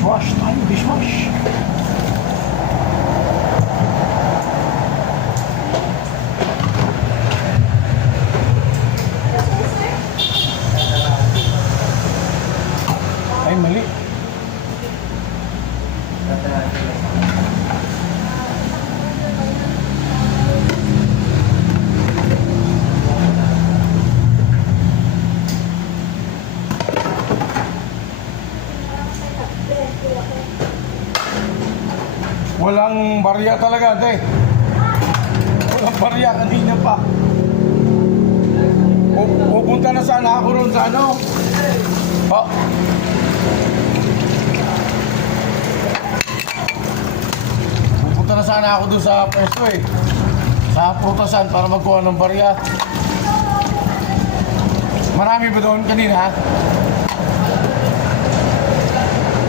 Dishwash tayo, dishwash. Ay, mali. Walang barya talaga, ate. Walang barya kanina pa. Pupunta na sana ako ron sa ano. Oh. Pupunta na sana ako doon sa pwesto eh. Sa prutasan para magkuha ng barya. Marami ba doon kanina?